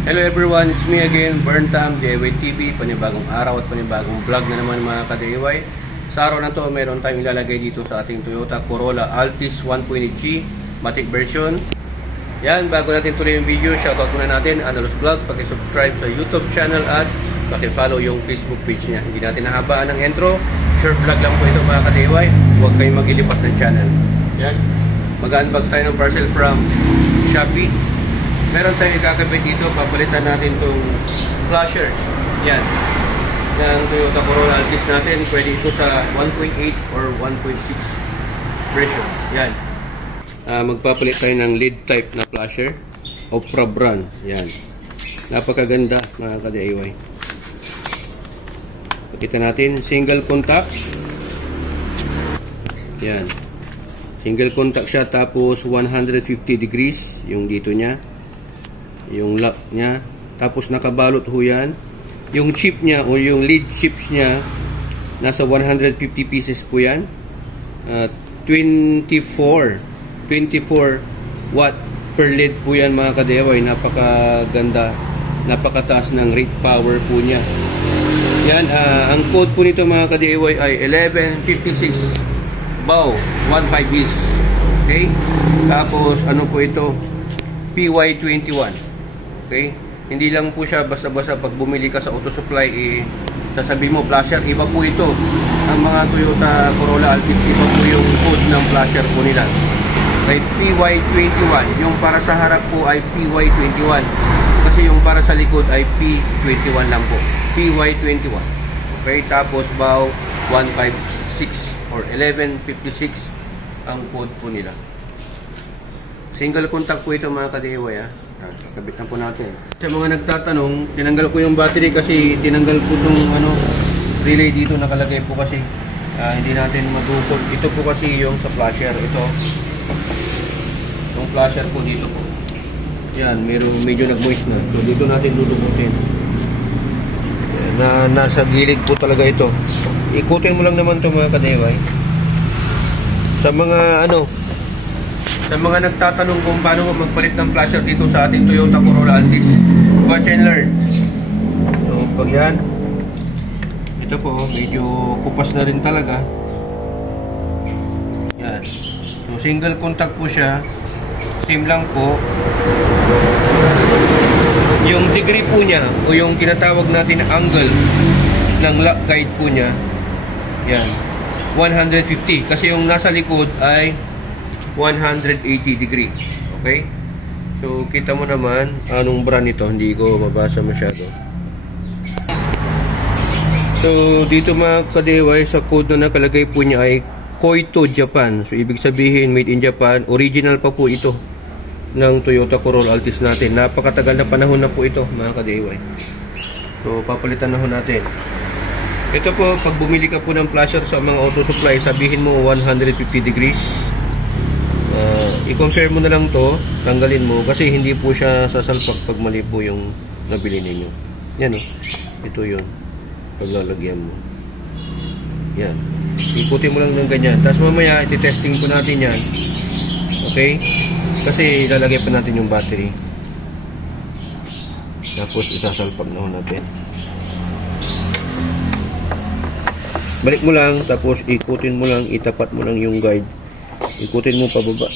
Hello everyone, it's me again, Burntam, JY TV, panibagong araw at panibagong vlog na naman mga ka-DIY. Sa araw na to, meron tayong ilalagay dito sa ating Toyota Corolla Altis 120G Matic version. Yan, bago natin tuloy yung video, shoutout muna natin, Analos Vlog, paki-subscribe sa YouTube channel at paki-follow yung Facebook page niya. Hindi natin nahabaan ng intro, short vlog lang po ito mga ka-DIY, huwag kayong mag-ilipat ng channel. Yan, mag-unbox tayo ng parcel from Shopee. Meron tayong ikakabit dito, papalitan natin itong flasher. Yan. Yung Toyota Corolla Altis natin, pwede ito sa 1.8 or 1.6 version. Yan. Magpapalit tayo ng lead type na flasher. Opera brand. Yan. Napakaganda mga ka-DIY. Pakita natin, single contact. Yan. Single contact siya, tapos 150 degrees yung dito niya. Yung lock niya, tapos nakabalot ho yan. Yung chip niya o yung lead chips niya nasa 150 pieces po yan. 24 watt per lead po yan mga ka-DIY. Napakaganda, napakataas ng rate power po niya. Yan, ang code po nito mga ka-DIY ay 1156 BAW 15 is. Okay, tapos ano po ito, PY21. Okay? Hindi lang po siya basta-basta pag bumili ka sa auto supply, sasabihin mo flasher, iba po ito. Ang mga Toyota Corolla Altis, iba po yung code ng flasher po nila. Ay PY21. Yung para sa harap po ay PY21. Kasi yung para sa likod ay P21 lang po. PY21. Okay? Tapos BAW 156 or 1156 ang code po nila. Single contact po ito mga ka-DIY. Kakabit na po natin. Sa mga nagtatanong, tinanggal ko yung battery kasi tinanggal po itong relay dito nakalagay po kasi hindi natin matukod. Ito po kasi yung sa flasher. Ito. Yung flasher po dito po. Yan, medyo nag-moist na. So dito natin dudukutin. Nasa gilid po talaga ito. Ikutin mo lang naman ito mga ka-DIY. Sa mga sa mga nagtatanong kung paano magpalit ng flasher dito sa ating Toyota Corolla Altis, watch and learn. So, pag yan, ito po, medyo kupas na rin talaga. Yan. So, single contact po siya. Same lang po. Yung degree po niya, o yung tinatawag natin na angle ng lock guide po niya, yan, 150. Kasi yung nasa likod ay 180 degrees. Okay? So, kita mo naman anong brand ito. Hindi ko mabasa masyado. So, dito mga ka-DIY, sa code na nakalagay po niya ay Koito Japan. So, ibig sabihin, made in Japan. Original pa po ito ng Toyota Corolla Altis natin. Napakatagal na panahon na po ito, mga ka-DIY. So, papalitan na ho natin. Ito po, pag bumili ka po ng flasher sa mga auto supply, sabihin mo 150 degrees. I-confirm mo na lang to, tanggalin mo kasi hindi po siya sasalpak pag mali po yung nabili ninyo. Yan ito yun, paglalagyan mo. Yan, ikutin mo lang ng ganyan. Tapos mamaya iti-testing po natin yan. Okay, kasi ilalagay pa natin yung battery, tapos isasalpak na ho natin. Balik mo lang, tapos ikutin mo lang, itapat mo lang yung guide, ikutin mo pababa.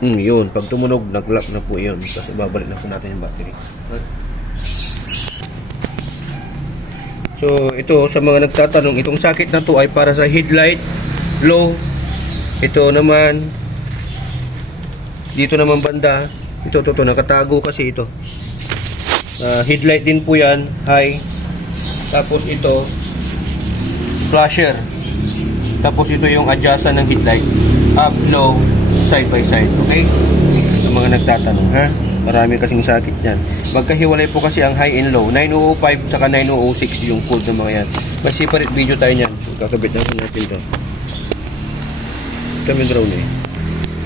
Yun, pag tumunog, nag-lock na po yun. Tapos ibabalik na po natin yung battery. So, ito, sa mga nagtatanong, itong socket na to ay para sa headlight, low. Ito naman, dito naman banda, ito, nakatago kasi ito. Headlight din po yan, high. Tapos ito, flasher. Tapos ito yung adjustan ng headlight, up, low, side by side. Okay? Sa mga nagtatanong, ha? Marami kasing sakit yan. Magkahiwalay po kasi ang high and low. 9005 saka 9006 yung code ng mga yan. May separate video tayo yan. So, kakabit na natin ito. Kami drone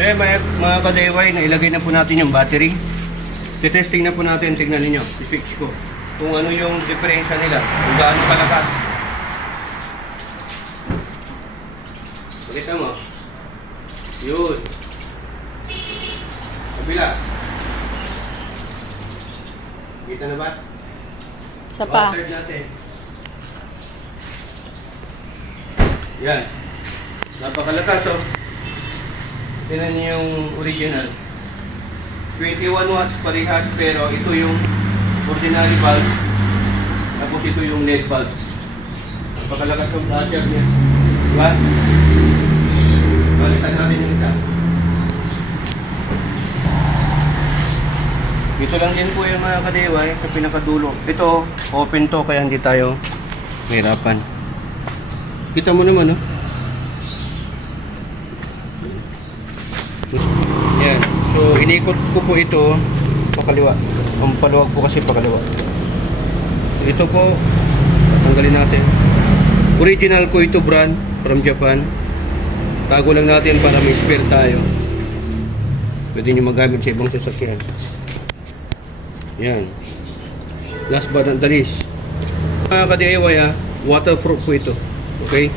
mga ka-DIY, nailagay na po natin yung battery. Titesting na po natin. Tignan ninyo. I-fix ko kung ano yung diferensya nila. Kung gaano kalakas. Pakita mo. Yun. Kabila. Kita na ba? Isa pa. Outside natin. Yan. Napakalakas, oh. Tingnan niyo yung original. 21 watts parehas, pero ito yung ordinary bulb. Tapos ito yung LED bulb. Napakalakas yung flasher niya. Diba? Balikan natin yung isa. Ito lang din po yung mga kadeway sa pinakadulo. Ito, open to kaya hindi tayo mahirapan. Kita mo naman, no? Yan. So, inikot ko po ito pakaliwa. Ang paluwag po kasi pakaliwa. So, ito po, tanggalin natin. Original ko ito brand from Japan. Tago lang natin para may spare tayo. Pwede nyo magamit sa ibang sasakyan. Yan. Last but not the least. Mga ka-DIY, waterproof po ito. Okay?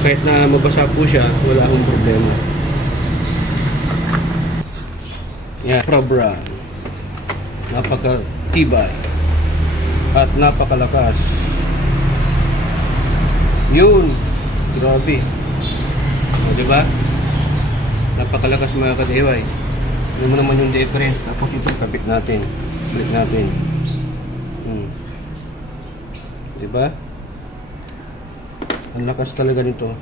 Kahit na mabasa po siya, wala akong problema. Yan. Probra. Napaka-tibay. At napakalakas. Yun. Grabe. O, diba? Napakalakas mga ka-DIY. Ano mo naman yung difference. Tapos ito, kapit natin. Balik natin. Diba? Ang lakas talaga nito.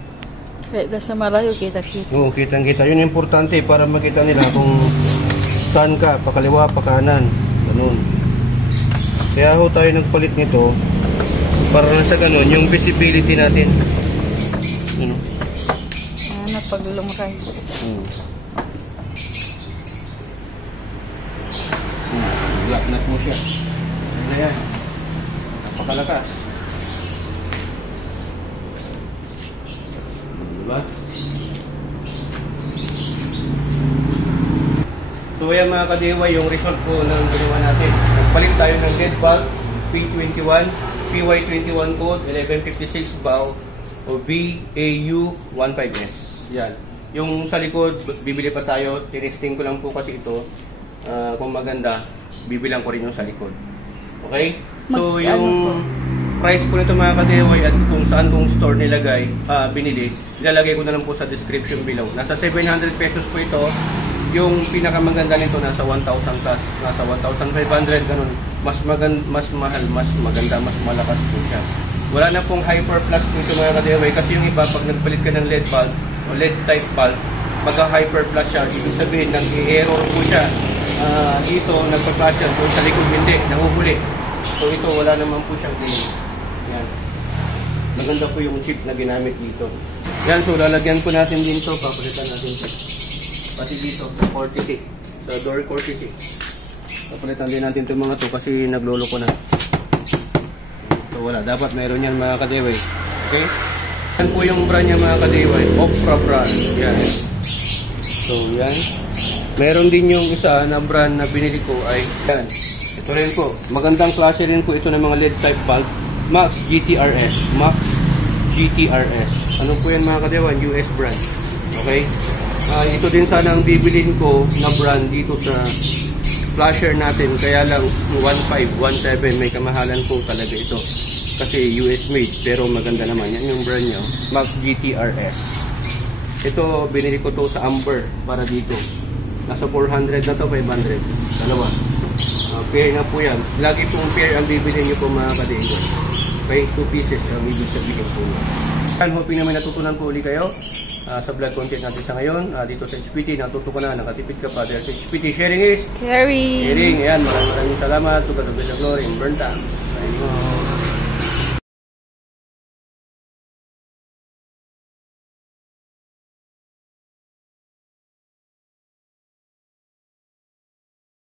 Kahit nasa malayo, kita-kita. Oo, kitang-kita. Yun yung importante para makita nila kung saan ka, pakaliwa, pakanan. Ganun. Kaya ho tayo nagpalit nito para sa ganun, yung visibility natin. Ano? Paglumray. Black na po siya. Ano yan? Napakalakas. Diba? So yan mga ka-DIY, yung result po ng ginawa natin. Nagpalit tayo ng LED bulb, P21, PY21 code, 1156 BAU o BAU15S. Yan. Yung sa likod, bibili pa tayo. Tinesting ko lang po kasi ito. Kung maganda, bibilang ko rin yung sa likod. Okay? So, yung price po nito mga ka-DIY at kung saan kong store nilagay, binili, ilalagay ko na lang po sa description below. Nasa 700 pesos po ito. Yung pinakamaganda nito nasa 1,000 plus, nasa 1,500 ganun. Mas mahal, mas maganda, mas malakas po siya. Wala na pong hyper plus po ito mga ka-DIY kasi yung iba pag nagpalit ka ng LED bulb o LED type bulb, magka-hyper plus siya. Ibig sabihin, nag-error po siya. Dito, nagpa-flash siya. Kung sa likod, hindi, nahuhuli. So ito, wala naman po siyang ganun. Yan. Maganda po yung chip na ginamit dito. Yan, so lalagyan po natin din ito. Papalitan natin ito. Pati dito, sa courtesy. Sa door courtesy. Papalitan din natin itong mga to kasi naglolo ko na. So wala, dapat meron yan mga ka-DIY. Okay? Yan po yung brand niya mga ka-DIY. Opera brand. Yan. So yan. Meron din yung isa na brand na binili ko ay yan. Ito rin po. Magandang klase rin po ito ng mga LED type bulb. Max GTRS. Max GTRS. Ano po yan mga ka-DIY? US brand. Okay? Ito din sana ang bibilin ko na brand dito sa flasher natin. Kaya lang 1.5, 1.7 may kamahalan po talaga ito. Kasi US made pero maganda naman. Yan yung brand niya. Max GTRS. Ito binili ko to sa Amber para dito. Nasa 400 na to, 500. Dalawa. Pair na po yan. Lagi pong pair ang bibilin nyo po mga ka-DIY. Okay, 2 pieces ang ibig sabihin po. And hoping na may natutunan po ulit kayo sa vlog content natin sa ngayon. Dito sa HPT, natuto ka na, nakatipid ka pa. Dahil sa HPT, sharing is caring. Ayan, maraming salamat. To God of the glory and burn time.